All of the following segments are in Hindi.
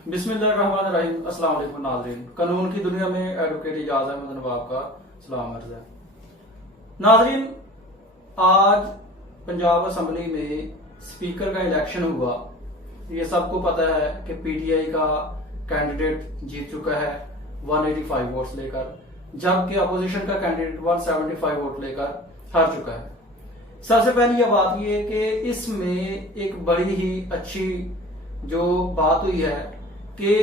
बिस्मिल्लाहिर्रहमानिर्रहीम। अस्सलाम वालेकुम नाज़रीन। कानून की दुनिया में एडवोकेट इजाज़ अहमद नवाब का सलाम अर्ज़ है। नाज़रीन, आज पंजाब असम्बली में स्पीकर का इलेक्शन हुआ। ये सबको पता है कि पीटीआई का कैंडिडेट जीत चुका है 185 वोट्स लेकर, जबकि अपोजिशन का कैंडिडेट 175 वोट लेकर हार चुका है। सबसे पहली यह बात ये कि इसमें एक बड़ी ही अच्छी जो बात हुई है कि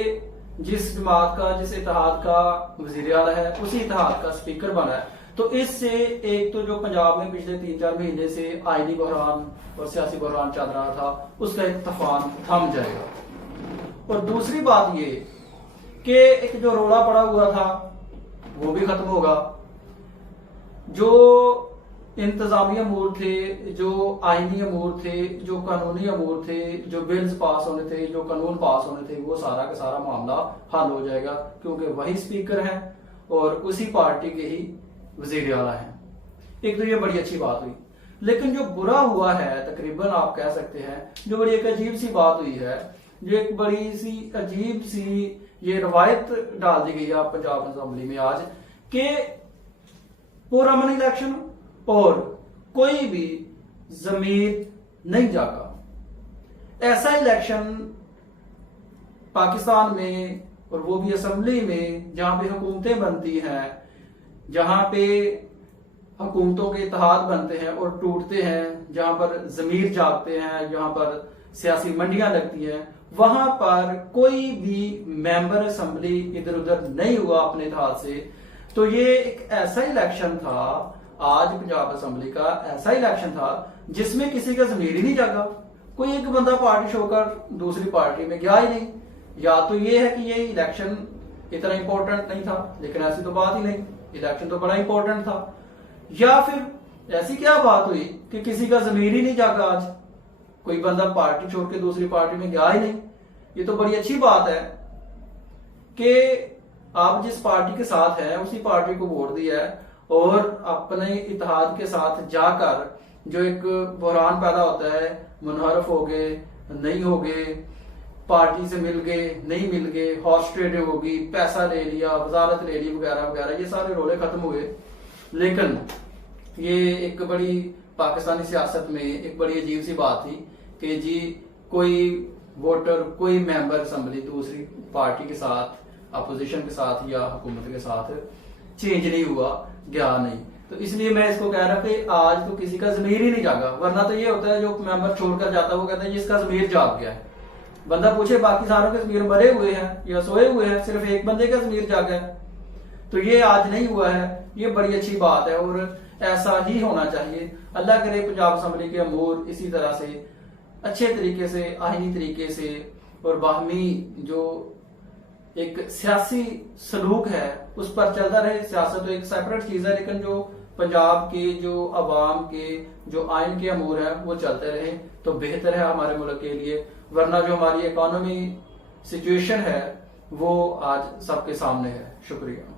जिस जमात का, जिस इत्तेहाद का वजीर आला है, उसी इत्तेहाद का स्पीकर बना है। तो इससे एक तो जो पंजाब में पिछले 3-4 महीने से आईनी बहरान और सियासी बहरान चल रहा था, उसका एक तूफान थम जाएगा। और दूसरी बात ये कि एक जो रोड़ा पड़ा हुआ था वो भी खत्म होगा। जो इंतजामी अमूर थे, जो आईनी अमूर थे, जो कानूनी अमूर थे, जो बिल्स पास होने थे, जो कानून पास होने थे, वो सारा का सारा मामला हल हो जाएगा, क्योंकि वही स्पीकर हैं और उसी पार्टी के ही वजीर आला हैं। एक तो ये बड़ी अच्छी बात हुई। लेकिन जो बुरा हुआ है, तकरीबन आप कह सकते हैं, जो बड़ी एक अजीब सी बात हुई है, जो एक बड़ी सी अजीब सी ये रवायत डाल दी गई है पंजाब असेंबली में आज कि पुरअमन इलेक्शन और कोई भी जमीर नहीं जागा। ऐसा इलेक्शन पाकिस्तान में, और वो भी असेंबली में, जहां पे हुकूमतें बनती हैं, जहां पे हुकूमतों के इत्तेहाद बनते हैं और टूटते हैं, जहां पर जमीर जागते हैं, जहां पर सियासी मंडियां लगती हैं, वहां पर कोई भी मेंबर असेंबली इधर उधर नहीं हुआ अपने इत्तेहाद से। तो ये एक ऐसा इलेक्शन था, आज पंजाब असेंबली का ऐसा इलेक्शन था जिसमें किसी का जमीर ही नहीं जागा। कोई एक बंदा पार्टी छोड़कर दूसरी पार्टी में गया ही नहीं। या तो ये है कि ये इलेक्शन इतना इंपॉर्टेंट नहीं था, लेकिन ऐसी तो बात ही नहीं, इलेक्शन तो बड़ा इंपॉर्टेंट था। या फिर ऐसी क्या बात हुई कि किसी का जमीर ही नहीं जागा, आज कोई बंदा पार्टी छोड़ के दूसरी पार्टी में गया ही नहीं। ये तो बड़ी अच्छी बात है कि आप जिस पार्टी के साथ हैं उसी पार्टी को वोट दिया है, और अपने इत्तेहाद के साथ जाकर जो एक बहरान पैदा होता है, मुनहरफ हो गए, नहीं हो गए, पार्टी से मिल गए, नहीं मिल गए, हॉर्स ट्रेडिंग होगी, पैसा ले लिया, वजारत ले ली, वगैरह वगैरह, ये सारे रोले खत्म हुए। लेकिन ये एक बड़ी पाकिस्तानी सियासत में एक बड़ी अजीब सी बात थी कि जी कोई वोटर, कोई मेंबर असेंबली दूसरी पार्टी के साथ, अपोजिशन के साथ या हुकूमत के साथ चेंज नहीं हुआ, गया नहीं। तो इसलिए मैं इसको कह रहा कि आज तो किसी का जमीर ही नहीं जागा। वरना तो ये होता है जो मेंबर छोड़कर जाता है वो कहता है जिसका जमीर जाग गया है। बंदा पूछे बाकी सारों के जमीर मरे हुए हैं या सोए हुए हैं, सिर्फ एक बंदे का जमीर जागा है। तो ये आज नहीं हुआ है, ये बड़ी अच्छी बात है और ऐसा ही होना चाहिए। अल्लाह करे पंजाब असेंबली के अमूर इसी तरह से अच्छे तरीके से, आईनी तरीके से और बाहमी जो एक सियासी सलूक है उस पर चलता रहे। सियासत तो एक सेपरेट चीज है, लेकिन जो पंजाब के, जो अवाम के, जो आइन के अमूर हैं वो चलते रहे तो बेहतर है हमारे मुल्क के लिए। वरना जो हमारी इकोनॉमी सिचुएशन है वो आज सबके सामने है। शुक्रिया।